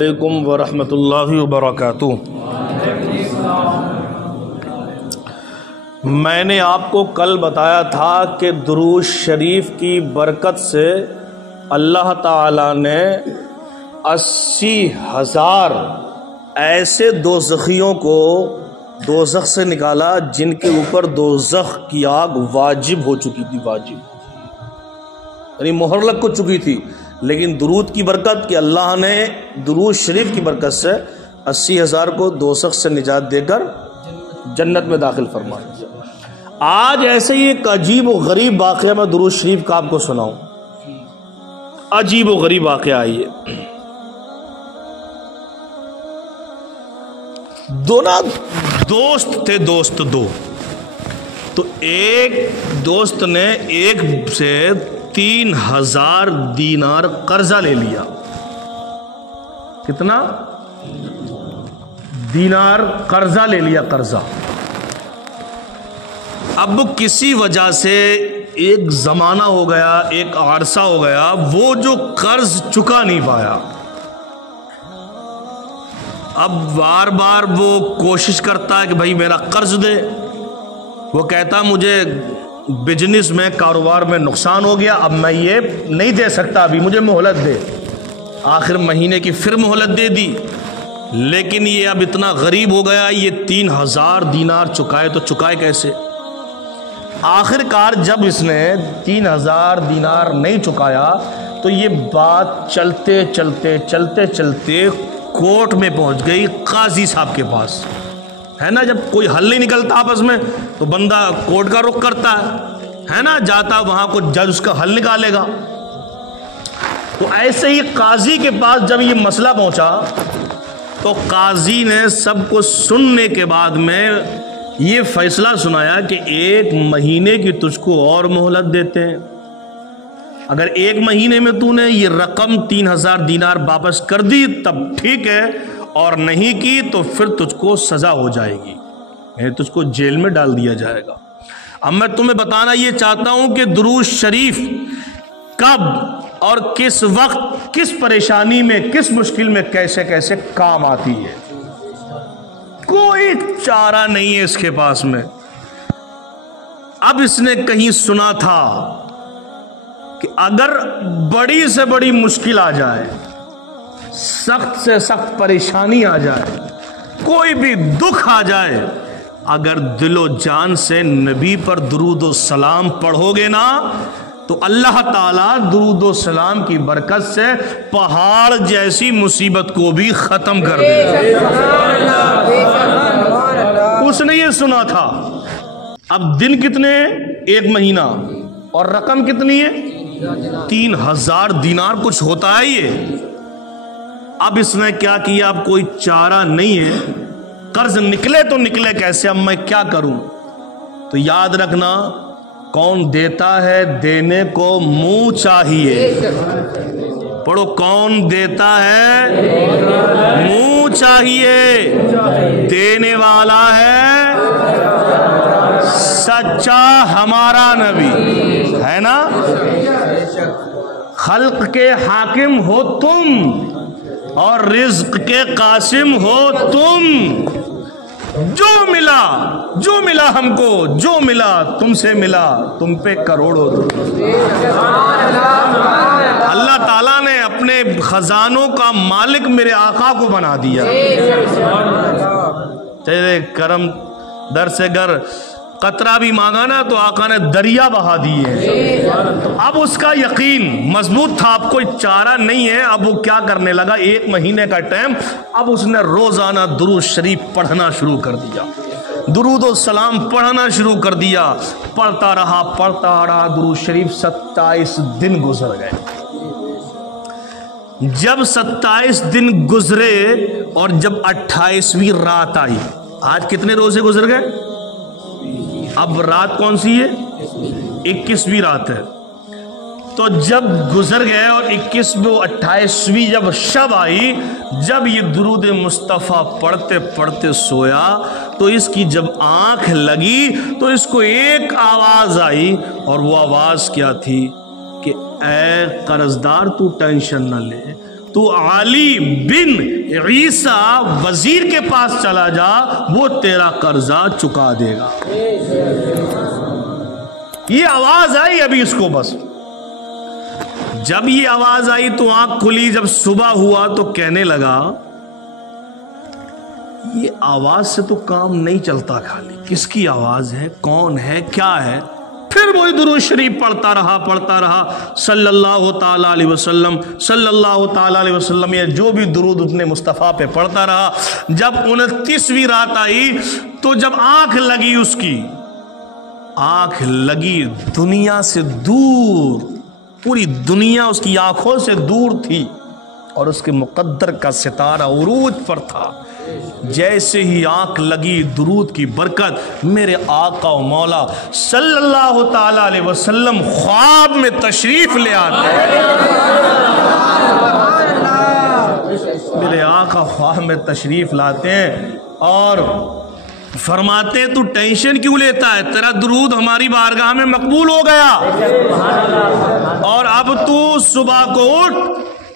علیکم ورحمۃ اللہ وبرکاتہ۔ میں نے آپ کو کل بتایا تھا کہ درود شریف کی برکت سے اللہ تعالیٰ نے 80,000 ایسے دوزخیوں کو دوزخ سے نکالا جن کے اوپر دوزخ کی آگ واجب ہو چکی تھی، یعنی مہر لگ چکی تھی، لیکن درود کی برکت کہ اللہ نے درود شریف کی برکت سے 80,000 کو دوزخ سے نجات دے کر جنت میں داخل فرمایا۔ آج ایسے ہی ایک عجیب و غریب واقعہ میں درود شریف کا آپ کو سناؤں، عجیب و غریب واقعہ۔ آئیے، دوست تھے، دو تو ایک دوست نے ایک سے 3,000 دینار قرضہ لے لیا۔ کتنا؟ دینار قرضہ لے لیا، قرضہ۔ اب کسی وجہ سے ایک زمانہ ہو گیا، ایک عرصہ ہو گیا، وہ جو قرض چکا نہیں پایا۔ اب بار بار وہ کوشش کرتا ہے کہ بھائی میرا قرض دے۔ وہ کہتا مجھے بزنس میں، کاروبار میں نقصان ہو گیا، اب میں یہ نہیں دے سکتا، ابھی مجھے مہلت دے۔ آخر مہینے کی پھر مہلت دے دی، لیکن یہ اب اتنا غریب ہو گیا، یہ 3,000 دینار چکائے تو چکائے کیسے؟ آخر کار جب اس نے 3,000 دینار نہیں چکایا تو یہ بات چلتے چلتے کورٹ میں پہنچ گئی، قاضی صاحب کے پاس، ہے نا۔ جب کوئی حل نہیں نکلتا آپس میں تو بندہ کورٹ کا رخ کرتا ہے نا، جاتا وہاں کو جج اس کا حل نکالے گا۔ تو ایسے ہی قاضی کے پاس جب یہ مسئلہ پہنچا تو قاضی نے سب کو سننے کے بعد میں یہ فیصلہ سنایا کہ 1 مہینے کی تجھ کو اور مہلت دیتے ہیں۔ اگر 1 مہینے میں تو نے یہ رقم 3,000 دینار واپس کر دی تب ٹھیک ہے، اور نہیں کی تو پھر تجھ کو سزا ہو جائے گی، یعنی تجھ کو جیل میں ڈال دیا جائے گا۔ اب میں تمہیں بتانا یہ چاہتا ہوں کہ درود شریف کب اور کس وقت، کس پریشانی میں، کس مشکل میں کیسے کیسے کام آتی ہے۔ کوئی چارہ نہیں ہے اس کے پاس میں۔ اب اس نے کہیں سنا تھا کہ اگر بڑی سے بڑی مشکل آ جائے، سخت سے سخت پریشانی آ جائے، کوئی بھی دکھ آ جائے، اگر دل و جان سے نبی پر درود و سلام پڑھو گے نا تو اللہ تعالیٰ درود و سلام کی برکت سے پہاڑ جیسی مصیبت کو بھی ختم کر دے۔ اس نے یہ سنا تھا۔ اب دن کتنے ہیں؟ 1 مہینہ، اور رقم کتنی ہے؟ 3,000 دینار، کچھ ہوتا ہے یہ۔ اب اس نے کیا کیا؟ اب کوئی چارہ نہیں ہے، قرض نکلے تو نکلے کیسے، اب میں کیا کروں؟ تو یاد رکھنا، کون دیتا ہے دینے کو منہ چاہیے۔ پڑھو، کون دیتا ہے منہ چاہیے، دینے والا ہے سچا ہمارا نبی، ہے نا۔ خلق کے حاکم ہو تم اور رزق کے قاسم ہو تم۔ جو ملا ہم کو، جو ملا تم سے ملا، تم پہ کروڑوں۔ اللہ تعالیٰ نے اپنے خزانوں کا مالک میرے آقا کو بنا دیا۔ تیرے کرم در سے گر قطرہ بھی مانگا نا تو آقا نے دریا بہا دیے۔ اب اس کا یقین مضبوط تھا، اب کوئی چارہ نہیں ہے۔ اب وہ کیا کرنے لگا؟ 1 مہینے کا ٹائم، اب اس نے روزانہ درود شریف پڑھنا شروع کر دیا، درود و سلام پڑھنا شروع کر دیا۔ پڑھتا رہا درود شریف۔ 27 دن گزر گئے۔ جب 27 دن گزرے اور جب 28ویں رات آئی، آج کتنے روزے گزر گئے؟ اب رات کون سی ہے؟ 21ویں رات ہے۔ تو جب گزر گئے اور 28ویں جب شب آئی، جب یہ درود مصطفیٰ پڑھتے پڑھتے سویا تو اس کی جب آنکھ لگی تو اس کو ایک آواز آئی، اور وہ آواز کیا تھی کہ اے قرضدار تو ٹینشن نہ لے، تو علی بن عیسیٰ وزیر کے پاس چلا جا، وہ تیرا قرضہ چکا دے گا۔ یہ آواز آئی ابھی اس کو، بس جب یہ آواز آئی تو آنکھ کھلی، جب صبح ہوا تو کہنے لگا یہ آواز سے تو کام نہیں چلتا، خالی کس کی آواز ہے، کون ہے، کیا ہے؟ پھر وہی درود شریف پڑھتا رہا صلی اللہ تعالیٰ علیہ وسلم، صلی اللہ تعالیٰ علیہ وسلم، یہ جو بھی درود اپنے مصطفیٰ پہ پڑھتا رہا۔ جب 29ویں رات آئی تو جب آنکھ لگی، اس کی آنکھ لگی دنیا سے دور، پوری دنیا اس کی آنکھوں سے دور تھی، اور اس کے مقدر کا ستارہ عروج پر تھا۔ جیسے ہی آنکھ لگی، درود کی برکت، میرے آقا و مولا صلی اللہ تعالیٰ علیہ وسلم خواب میں تشریف لے آتے ہیں۔ میرے آقا خواب میں تشریف لاتے ہیں اور فرماتے ہیں تو ٹینشن کیوں لیتا ہے، تیرا درود ہماری بارگاہ میں مقبول ہو گیا، اور اب تو صبح کو اٹھ،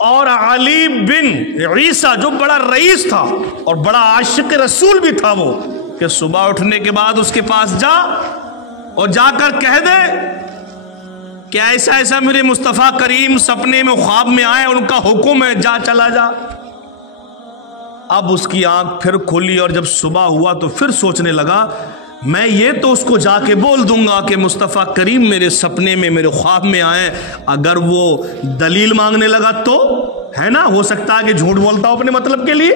اور علی بن عیسیٰ جو بڑا رئیس تھا اور بڑا عاشق رسول بھی تھا، وہ کہ صبح اٹھنے کے بعد اس کے پاس جا اور جا کر کہہ دے کہ ایسا ایسا میرے مصطفیٰ کریم سپنے میں خواب میں آئے، ان کا حکم ہے، جا چلا جا۔ اب اس کی آنکھ پھر کھلی، اور جب صبح ہوا تو پھر سوچنے لگا میں یہ تو اس کو جا کے بول دوں گا کہ مصطفیٰ کریم میرے سپنے میں، میرے خواب میں آئے، اگر وہ دلیل مانگنے لگا تو ہے نا، ہو سکتا ہے کہ جھوٹ بولتا ہو اپنے مطلب کے لیے،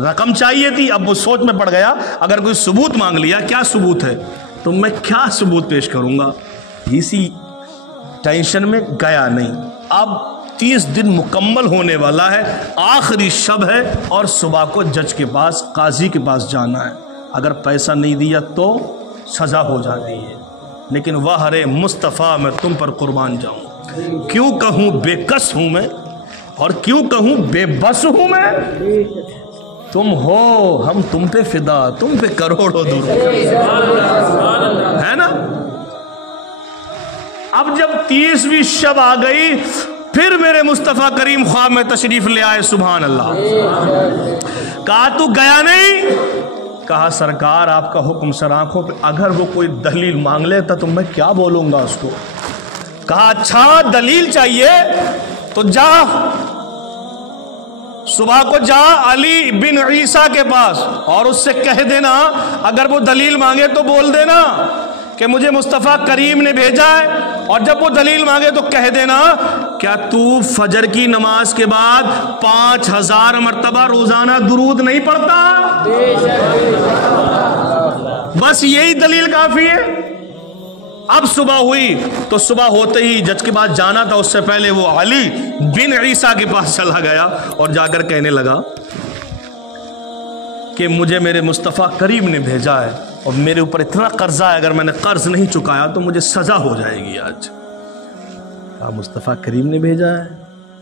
رقم چاہیے تھی۔ اب وہ سوچ میں پڑ گیا، اگر کوئی ثبوت مانگ لیا، کیا ثبوت ہے، تو میں کیا ثبوت پیش کروں گا، اسی ٹینشن میں گیا نہیں۔ اب 30 دن مکمل ہونے والا ہے، آخری شب ہے، اور صبح کو جج کے پاس، قاضی کے پاس جانا ہے۔ اگر پیسہ نہیں دیا تو سزا ہو جاتی ہے، لیکن وحر مصطفیٰ میں تم پر قربان جاؤں، کیوں کہوں بے کس ہوں میں، اور کیوں کہوں بے بس ہوں میں، تم ہو ہم تم پہ فدا، تم پہ کروڑوں درود ہے نا۔ اب جب 30ویں شب آ گئی، پھر میرے مصطفیٰ کریم خواب میں تشریف لے آئے، سبحان اللہ۔ کہا تو گیا نہیں؟ کہا سرکار آپ کا حکم سر آنکھوں پہ، اگر وہ کوئی دلیل مانگ لیتا تو میں کیا بولوں گا اس کو۔ کہا اچھا دلیل چاہیے تو جا، صبح کو جا علی بن عیسیٰ کے پاس، اور اس سے کہہ دینا، اگر وہ دلیل مانگے تو بول دینا کہ مجھے مصطفیٰ کریم نے بھیجا ہے، اور جب وہ دلیل مانگے تو کہہ دینا کیا تو فجر کی نماز کے بعد 5000 مرتبہ روزانہ درود نہیں پڑھتا؟ بس یہی دلیل کافی ہے۔ اب صبح ہوئی تو صبح ہوتے ہی جج کے پاس جانا تھا، اس سے پہلے وہ علی بن عیسیٰ کے پاس چلا گیا اور جا کر کہنے لگا کہ مجھے میرے مصطفیٰ کریم نے بھیجا ہے، اور میرے اوپر اتنا قرضہ ہے، اگر میں نے قرض نہیں چکایا تو مجھے سزا ہو جائے گی آج۔ کہا مصطفیٰ کریم نے بھیجا ہے،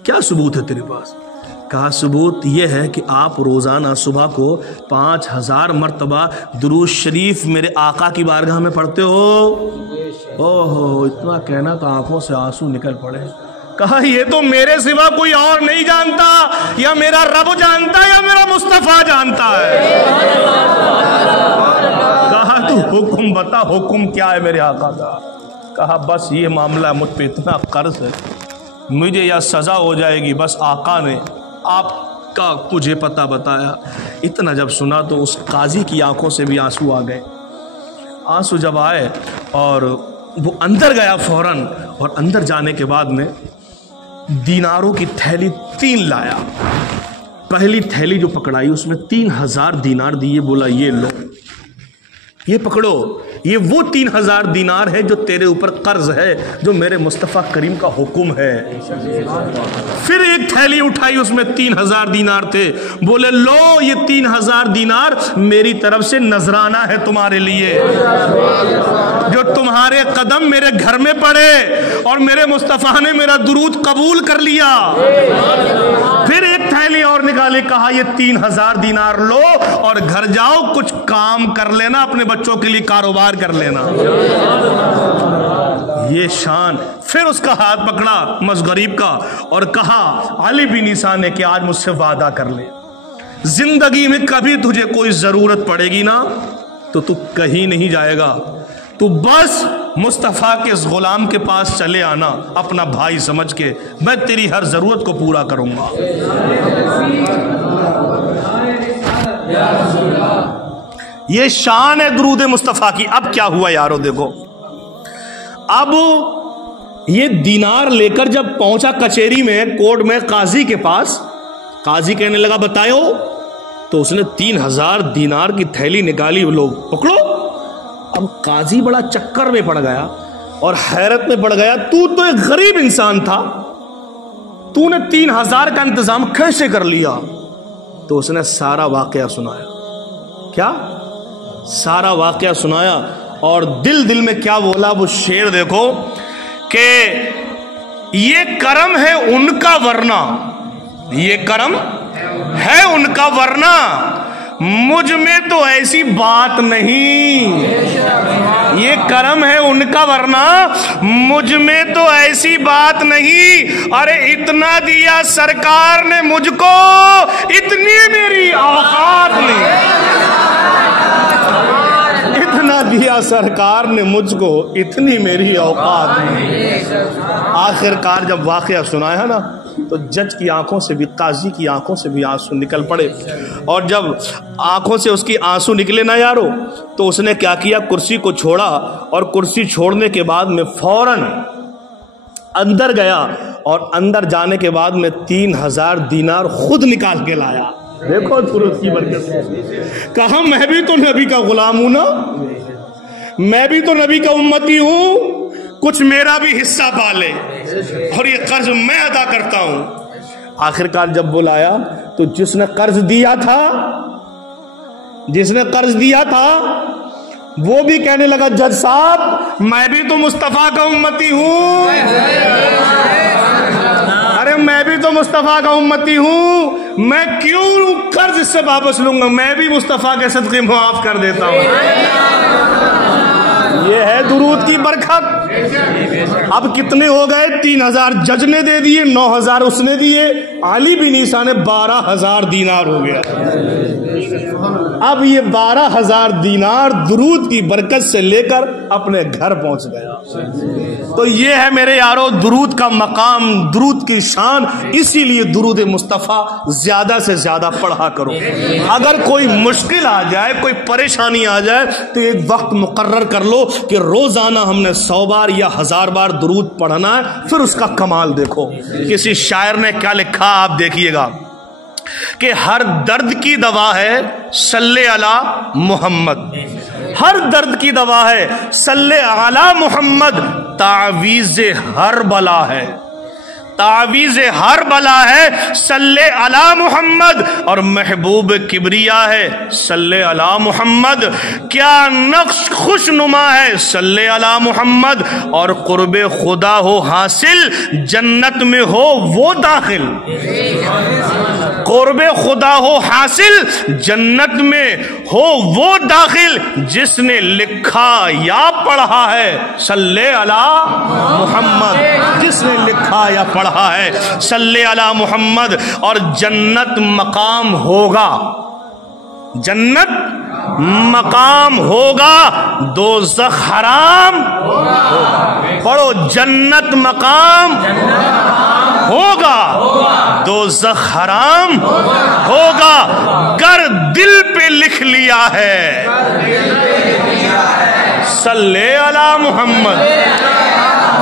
کیا ثبوت ہے تیرے پاس؟ کہا ثبوت یہ ہے کہ آپ روزانہ صبح کو 5000 مرتبہ درود شریف میرے آقا کی بارگاہ میں پڑھتے ہو۔ اوہ، اتنا کہنا تو آنکھوں سے آنسو نکل پڑے۔ کہا یہ تو میرے سوا کوئی اور نہیں جانتا، یا میرا رب جانتا ہے یا میرا مصطفیٰ جانتا ہے۔ کہا تو حکم بتا، حکم کیا ہے میرے آقا کا؟ کہا بس یہ معاملہ، مجھ پہ اتنا قرض ہے، مجھے یا سزا ہو جائے گی، بس آقا نے آپ کا تجھے پتہ بتایا۔ اتنا جب سنا تو اس قاضی کی آنکھوں سے بھی آنسو آ گئے۔ آنسو جب آئے اور وہ اندر گیا فوراً، اور اندر جانے کے بعد میں دیناروں کی تھیلی 3 لایا۔ پہلی تھیلی جو پکڑائی اس میں 3000 دینار دیے، بولا یہ لو، یہ پکڑو، یہ وہ 3000 دینار ہے جو تیرے اوپر قرض ہے، جو میرے مصطفیٰ کریم کا حکم ہے۔ پھر ایک تھیلی اٹھائی، اس میں 3000 دینار تھے، بولے لو یہ 3000 دینار میری طرف سے نذرانہ ہے تمہارے لیے، جو تمہارے قدم میرے گھر میں پڑے اور میرے مصطفیٰ نے میرا درود قبول کر لیا۔ پھر ایک تھیلی اور نکالی، کہا یہ 3000 دینار لو اور گھر جاؤ، کچھ کام کر لینا، اپنے بچوں کے لیے کاروبار کر لینا۔ یہ شان. پھر اس کا ہاتھ پکڑا مصغریب کا اور کہا علی بن عیسیٰ نے کہ آج مجھ سے وعدہ کر لے, زندگی میں کبھی تجھے کوئی ضرورت پڑے گی نا تو تو کہیں نہیں جائے گا, تو بس مصطفیٰ کے اس غلام کے پاس چلے آنا اپنا بھائی سمجھ کے, میں تیری ہر ضرورت کو پورا کروں گا. یہ شان ہے درود مصطفیٰ کی. اب کیا ہوا یارو دیکھو, اب یہ دینار لے کر جب پہنچا کچہری میں, کورٹ میں, قاضی کے پاس, قاضی کہنے لگا بتائیو, تو اس نے 3000 دینار کی تھیلی نکالی, وہ لوگ پکڑو. اب قاضی بڑا چکر میں پڑ گیا اور حیرت میں پڑ گیا, تو ایک غریب انسان تھا, تو نے 3000 کا انتظام کیسے کر لیا؟ تو اس نے سارا واقعہ سنایا. کیا سارا واقعہ سنایا, اور دل میں کیا بولا وہ شعر دیکھو کہ یہ کرم ہے ان کا ورنہ, یہ کرم ہے ان کا ورنہ مجھ میں تو ایسی بات نہیں. یہ کرم ہے ان کا ورنہ مجھ میں تو ایسی بات نہیں. ارے اتنا دیا سرکار نے مجھ کو, اتنی میری اوقات نہیں. اتنا دیا سرکار نے مجھ کو, اتنی میری اوقات نہیں. آخر کار جب واقعہ سنایا نا تو جج کی آنکھوں سے بھی, قاضی کی آنکھوں سے بھی آنسو نکل پڑے. اور جب آنکھوں سے اس کی آنسو نکلے نا یارو, تو اس نے کیا کیا, کرسی کو چھوڑا, اور کرسی چھوڑنے کے بعد میں فوراً اندر گیا, اور اندر جانے کے بعد میں 3000 دینار خود نکال کے لایا. دیکھو درود کی برکت. کہا میں بھی تو نبی کا غلام ہوں نا, میں بھی تو نبی کا امتی ہوں, کچھ میرا بھی حصہ پالے, اور یہ قرض میں ادا کرتا ہوں. آخر کار جب بلایا تو جس نے قرض دیا تھا, جس نے قرض دیا تھا وہ بھی کہنے لگا جج صاحب میں بھی تو مصطفیٰ کا امتی ہوں, ارے میں بھی تو مصطفیٰ کا امتی ہوں, میں کیوں قرض سے واپس لوں گا, میں بھی مصطفیٰ کے صدقے معاف کر دیتا ہوں. یہ ہے درود کی برکت. اب کتنے ہو گئے, 3000 جج نے دے دیے, 9000 اس نے دیے, علی بن عیسیٰ نے 12000 دینار ہو گیا. اب یہ 12000 دینار درود کی برکت سے لے کر اپنے گھر پہنچ گیا. تو یہ ہے میرے یارو درود کا مقام, درود کی شان. اسی لیے درود مصطفیٰ زیادہ سے زیادہ پڑھا کرو. اگر کوئی مشکل آ جائے, کوئی پریشانی آ جائے, تو ایک وقت مقرر کر لو کہ روزانہ ہم نے 100 بار یا 1000 بار درود پڑھنا ہے. پھر اس کا کمال دیکھو. کسی شاعر نے کیا لکھا آپ دیکھیے گا کہ ہر درد کی دوا ہے صلی علی محمد, ہر درد کی دوا ہے صلی علی محمد, تعویذ ہر بلا ہے, تعویذ ہر بلا ہے صلی علی محمد, اور محبوب کبریا ہے صلی علی محمد, کیا نقش خوش نما ہے صلی علی محمد, اور قرب خدا ہو حاصل جنت میں ہو وہ داخل, قرب خدا ہو حاصل جنت میں ہو وہ داخل, جس نے لکھا یا پڑھا ہے صلی علی محمد, جس نے لکھا یا پڑھا ہے صلی علی محمد. اور جنت مقام ہوگا, جنت مقام ہوگا, دوزخ حرام ہوگا. پڑھو, جنت مقام ہوگا, دوزخ حرام ہوگا, گر دل پہ لکھ لیا ہے صلی علی محمد,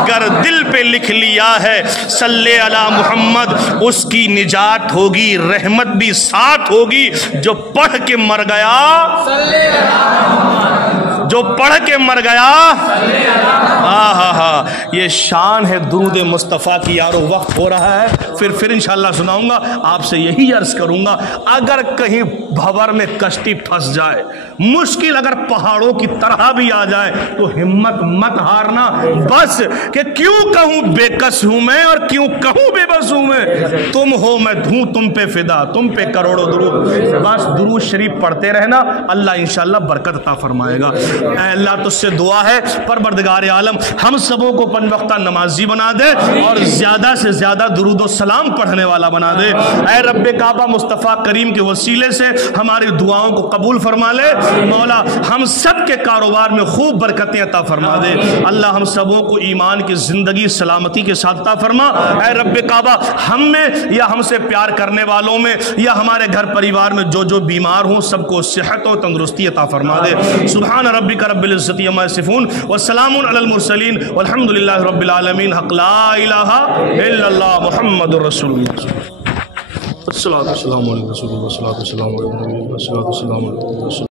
گر دل پہ لکھ لیا ہے صلی علی محمد, اس کی نجات ہوگی, رحمت بھی ساتھ ہوگی. جو پڑھ کے مر گیا, جو پڑھ کے مر گیا, یہ شان ہے درود مصطفیٰ کی. یارو وقت ہو رہا ہے, پھر انشاءاللہ سناؤں گا. آپ سے یہی عرض کروں گا, اگر کہیں بھور میں کشتی پھنس جائے, مشکل اگر پہاڑوں کی طرح بھی آ جائے, تو ہمت مت ہارنا. بس کہ کیوں کہوں بے کس ہوں میں, اور کیوں کہوں بے بس ہوں میں, تم ہو میں دھوں تم پہ فدا, تم پہ کروڑوں درود. بس درود شریف پڑھتے رہنا, اللہ انشاءاللہ برکت عطا فرمائے گا. اے اللہ تجھ سے دعا ہے پروردگار عالم ہم سبوں کو پنج وقتہ نمازی بنا دے اور زیادہ سے زیادہ درود و سلام پڑھنے والا بنا دے۔ اے رب کعبہ مصطفیٰ کریم کے وسیلے سے ہماری دعاؤں کو قبول فرما لے مولا، ہم سب کے کاروبار میں خوب برکتیں عطا فرما دے اللہ، ہم سبوں کو ایمان کی زندگی سلامتی کے ساتھ عطا فرما۔ اے رب کعبہ ہم میں یا ہم سے پیار کرنے والوں میں یا ہمارے گھر پریوار میں جو جو بیمار ہوں سب کو صحت و تندرستی عطا فرما دے۔ سبحان ربک رب العزت عما یصفون والسلام علی المرسلین والحمد للہ رب العالمین، حق لا الہ الا اللہ محمد رسول اللہ۔ الصلاۃ والسلام علی رسول اللہ، الصلاۃ والسلام علی رسول اللہ، الصلاۃ والسلام علی رسول اللہ۔